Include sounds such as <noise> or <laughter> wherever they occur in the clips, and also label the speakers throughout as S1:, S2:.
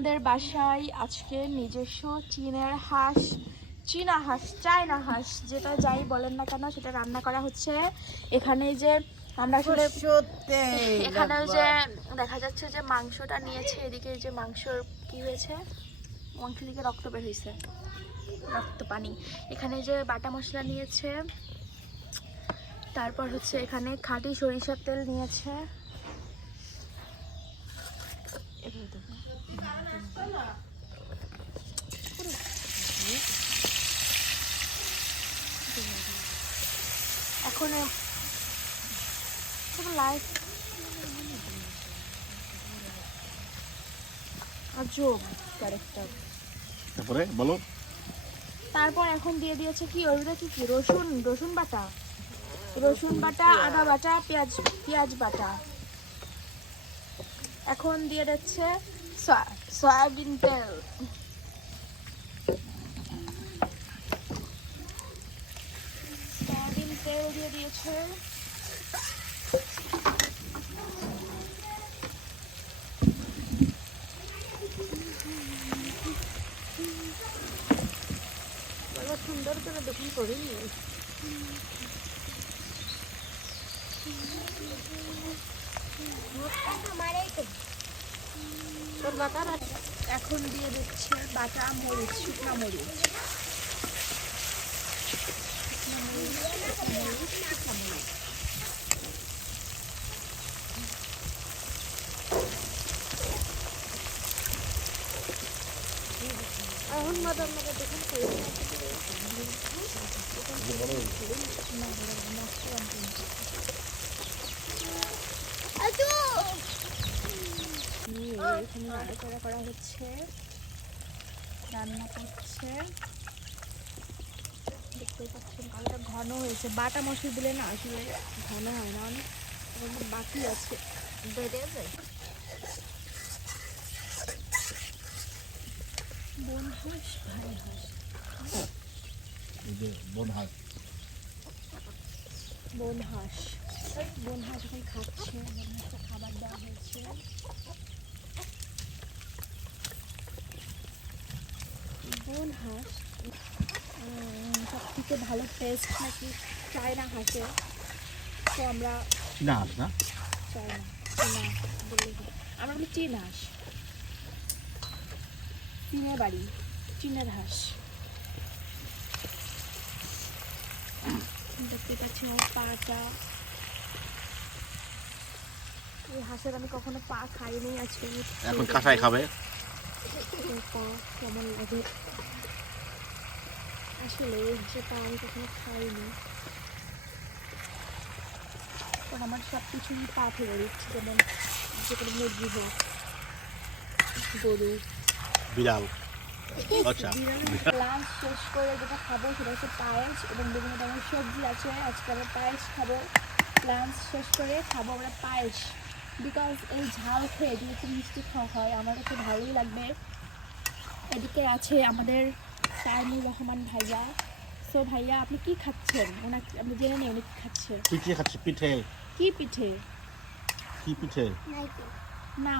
S1: আমাদের বাসায় আজকে নিজস্ব চীনের হাঁস চীনা হাঁস চায়না হাঁস যেটা যাই বলেন না কেন সেটা রান্না করা হচ্ছে। এখানে যে আমরা আসলে এখানে যে দেখা যাচ্ছে যে মাংসটা নিয়েছে এদিকে যে মাংসর কি হয়েছে? মাংস দিকে রক্ত বের হয়েছে রক্ত পানি। এখানে যে বাটা মশলা নিয়েছে তারপর হচ্ছে এখানে খাঁটি সরিষার তেল নিয়েছে। এখন লাইফ আজব ক্যারেক্টার
S2: তারপরে বলো।
S1: তারপর এখন দিয়ে দিয়েছে কি ওইটা কি কি? রসুন রসুন বাটা। রসুন বাটা আদা বাটা পেঁয়াজ পেঁয়াজ বাটা। এখন দিয়ে দিচ্ছে সয়া- সয়াবিন তেল সয়াবিন তেল দিয়ে দিয়েছে বলো সুন্দর করে দেখুন করি এখন দিয়ে দিচ্ছে বাটা মরিচ শুকনা মরিচ। এখন মতো দেখুন নাড়াচাড়া করা হচ্ছে রান্না করছে দেখতে পাচ্ছেন কালটা ঘন হয়েছে বাটা মশলা দিলে না আসলে ঘন হয় না অনেক বাকি আছে বেড়ে যায় বন হাঁস ভাই হাঁস
S2: বন
S1: হাঁস বন হাঁস এখন খাচ্ছে বন হাঁসটা খাবার দেওয়া হয়েছে। বন হাঁস? সব থেকে ভালো টেস্ট নাকি চায়না হাঁসে তো আমরা
S2: চীনা হাঁস না?
S1: চায়না চীনা আমরা বলি চীন হাঁস। চীনের বাড়ি চীনের হাঁস। দেখতে পাচ্ছি আমার পাটা। এই হাঁসের আমি কখনো পা খাইনি আজকে।
S2: এখন কাঁসাই খাবে।
S1: কেমন লাগে? আসলে এই পা আমি কখনো খাইনি। কারণ আমার সব কিছু পা ফেলে দিচ্ছি যেমন যে কোনো মুরগি হোক গরু।
S2: বিড়াল। আচ্ছা। <laughs>
S1: লাঞ্চ শেষ করে যেটা খাব সেটা হচ্ছে পায়েস এবং বিভিন্ন ধরনের সবজি আছে। আজকে আমরা পায়েস খাব। লাঞ্চ শেষ করে খাব আমরা পায়েস। বিকজ এই ঝাল খেয়ে যদি একটু মিষ্টি খাওয়া হয় আমার কাছে ভালোই লাগবে। এদিকে আছে আমাদের তাইমুর রহমান ভাইয়া। সো ভাইয়া আপনি কি খাচ্ছেন? ওনাকে আপনি জেনে নিই উনি কি খাচ্ছেন
S2: পিঠে খাচ্ছে? পিঠে।
S1: কি পিঠে?
S2: কি পিঠে?
S1: না।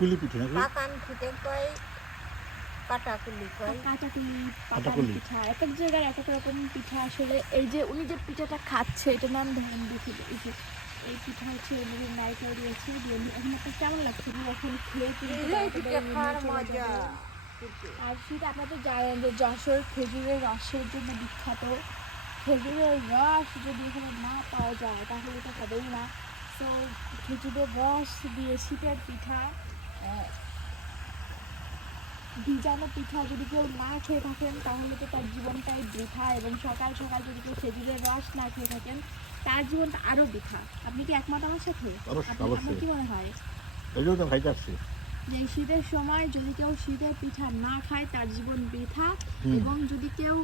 S2: কুলি পিঠে নাকি?
S3: পাকান কাটাকুলি
S1: কাটাকুলি পিঠা। এক এক জায়গায় এক এক রকম পিঠা আসলে। এই যে উনি যে পিঠাটা খাচ্ছে এটার নাম ধরেন দেখি এই যে এই পিঠা হচ্ছে দিয়েছে দিয়ে এখন আপনার কেমন লাগছে? এখন খেয়ে
S3: পিঠে খাওয়ার মজা।
S1: আর সেটা আপনারা তো জানেন যে যশোর খেজুরের রসের জন্য বিখ্যাত। খেজুরের রস যদি এখানে না পাওয়া যায় তাহলে তো হবেই না। তো খেজুরের রস দিয়ে শীতের পিঠা ভিজানো পিঠা যদি কেউ না খেয়ে থাকেন তাহলে তো তার জীবনটাই বৃথা এবং সকাল সকাল যদি কেউ খেজুরের রস না খেয়ে থাকেন তার জীবনটা আরও বৃথা। আপনি কি একমত আমার সাথে? আপনার কি মনে হয়?
S2: এই জন্য তো খাইতে আসছি
S1: যে শীতের সময় যদি কেউ শীতের পিঠা না খায় তার জীবন বৃথা। এবং যদি কেউ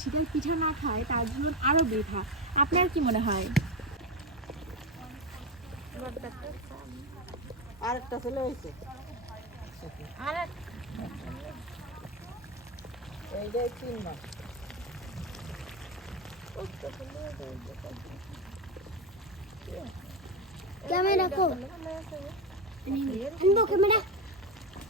S1: শীতের পিঠা না খায় তার জীবন আরও বৃথা। আপনার কি মনে হয়?
S3: আর ছেলে হয়েছে। আর এইটাই তিন মাস।
S4: ক্যামেরা কো। ক্যামেরা।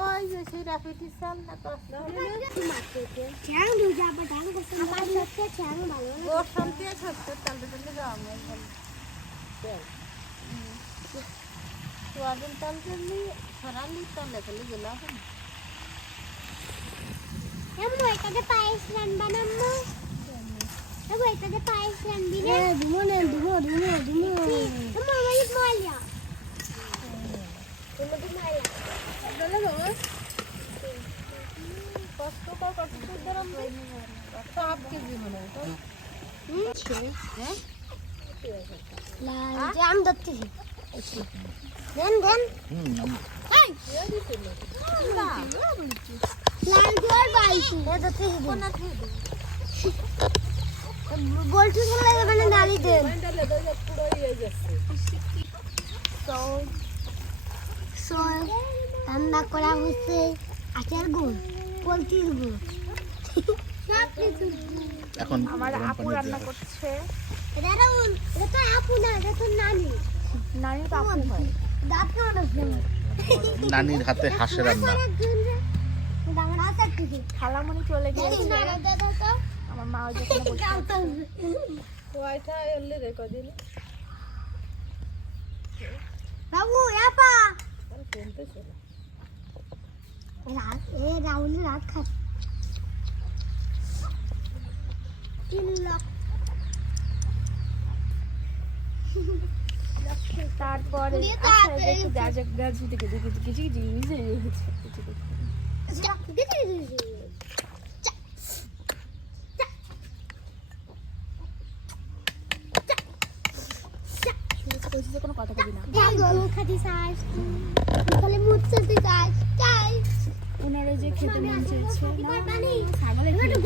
S3: ওই যে সেই রেপিটিশন না তো ওর শান্তি আছে তো তাহলে তাহলে যাও সোয়াবিন তাল জন্য সরালি তাহলে তাহলে গেলাম
S4: পায়েস রান্না নাম্মু এবার এটাতে পায়েস রান্না দিলে দুমো না দুমো দুমো দুমো আমার মানে মালিয়া বলছু মানে নালি দেন তো সো রান্না করা হচ্ছে আচার গুড় পোলট্রির গুড়।
S2: এখন
S1: আমার আপু রান্না করছে
S4: এটা এটা তো আপু না এটা তো নানি।
S1: নানি তো আপু হয়।
S4: দাঁত
S2: নানির হাতে হাঁসের রান্না
S1: খালামণি চলে গিয়েছে।
S4: তো
S1: আমার মা ওই যেখানে বসে
S3: কয়টা এলে রে কদিন
S4: বাবু আপা
S3: ছিল
S4: রাত এ রাউন্ড রাত খা তিন লাখ
S1: তারপর আচ্ছা গাজা গাজি থেকে দেখি কিছু কিছু মিশে যে কোনো কথা কবি না
S4: গরু খাতি চাস তাহলে মুখ চলতে চাস চাই
S1: ওনার যে খেতে মন চাইছে না ছাগলের
S4: একটু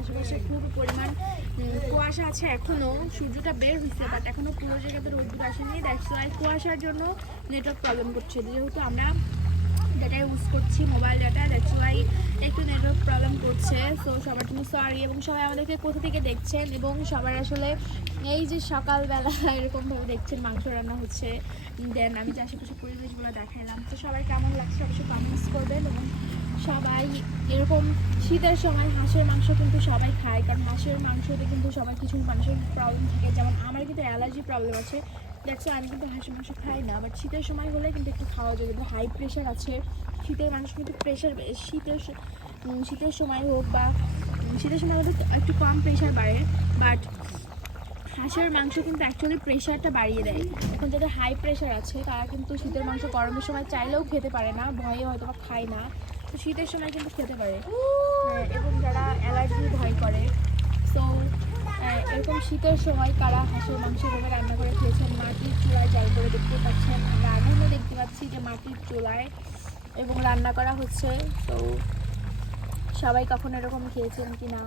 S1: আশেপাশে খুব পরিমাণ কুয়াশা আছে এখনও, সূর্যটা বের হচ্ছে বাট এখনও পুরো জায়গাতে রোদ্দুর আসেনি। দেখছ আর কুয়াশার জন্য নেটওয়ার্ক প্রবলেম করছে। যেহেতু আমরা ডাটা ইউজ করছি মোবাইল ডাটা দ্যাটস ওয়াই একটু নেটওয়ার্ক প্রবলেম করছে। সো সবার জন্য সরি এবং সবাই আমাদেরকে কোথা থেকে দেখছেন, এবং সবার আসলে এই যে সকালবেলা <laughs> এরকমভাবে দেখছেন মাংস রান্না হচ্ছে। দেন আমি যে আশেপাশে পরিবেশগুলো দেখাইলাম। তো সবাই কেমন লাগছে অবশ্যই কমেন্টস করবেন, এবং সবাই এরকম শীতের সময় হাঁসের মাংস কিন্তু সবাই খায়, কারণ হাঁসের মাংসতে কিন্তু সবার কিছু মানুষের প্রবলেম থাকে। যেমন আমার কিন্তু অ্যালার্জি প্রবলেম আছে। দেখছ আমি কিন্তু হাঁসের মাংস খাই না বাট শীতের সময় হলে কিন্তু একটু খাওয়া যায় কিন্তু হাই প্রেশার আছে। শীতের মাংস কিন্তু প্রেশার শীতের শীতের সময় হোক বা শীতের সময় হলে একটু কম প্রেশার বাড়ে বাট হাঁসের মাংস কিন্তু অ্যাকচুয়ালি প্রেশারটা বাড়িয়ে দেয়। এখন যাদের হাই প্রেশার আছে তারা কিন্তু শীতের মাংস গরমের সময় চাইলেও খেতে পারে না ভয়ে হয়তো বা খায় না। তো শীতের সময় কিন্তু খেতে পারে। হ্যাঁ, এবং যারা অ্যালার্জি ভয় করে সো এরকম শীতের সময় কারা হাঁসের মাংস এভাবে রান্না করে খেয়েছেন? মাটির চুলায় যাই করে দেখতে পাচ্ছেন। আমরা আগুনও দেখতে পাচ্ছি যে মাটির চুলায় এবং রান্না করা হচ্ছে। তো সবাই কখন এরকম খেয়েছেন কি না